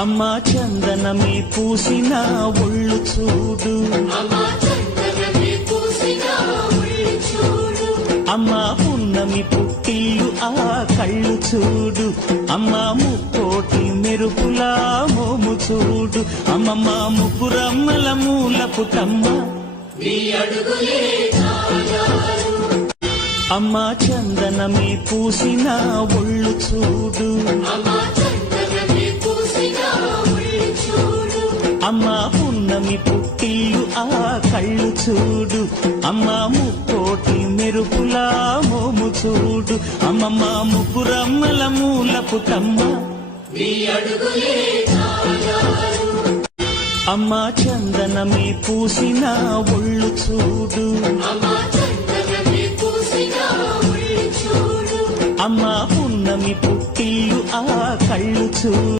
అమ్మా చందనమే పూసిన ఒళ్ళు చూడు, అమ్మా పున్నమి పుట్టిల్లు ఆ కళ్ళు చూడు, అమ్మా ముక్కోటి మెరుపులా మోము చూడు, అమ్మమ్మ ముగ్గురమ్మల మూల పుటమ్మ అమ్మా చందనమే పూసిన ఒళ్ళు చూడు, అమ్మా పున్నమి పుట్టిల్లు ఆ కళ్ళు చూడు, అమ్మా ముక్కోటి మెరుపులా మోము చూడు, అమ్మమ్మ ముగ్గురమ్మల మూల పుటమ్మ అమ్మా చందనమే పూసిన ఒళ్ళు చూడు, అమ్మా పున్నమి పుట్టిల్లు ఆ కళ్ళు చూడు.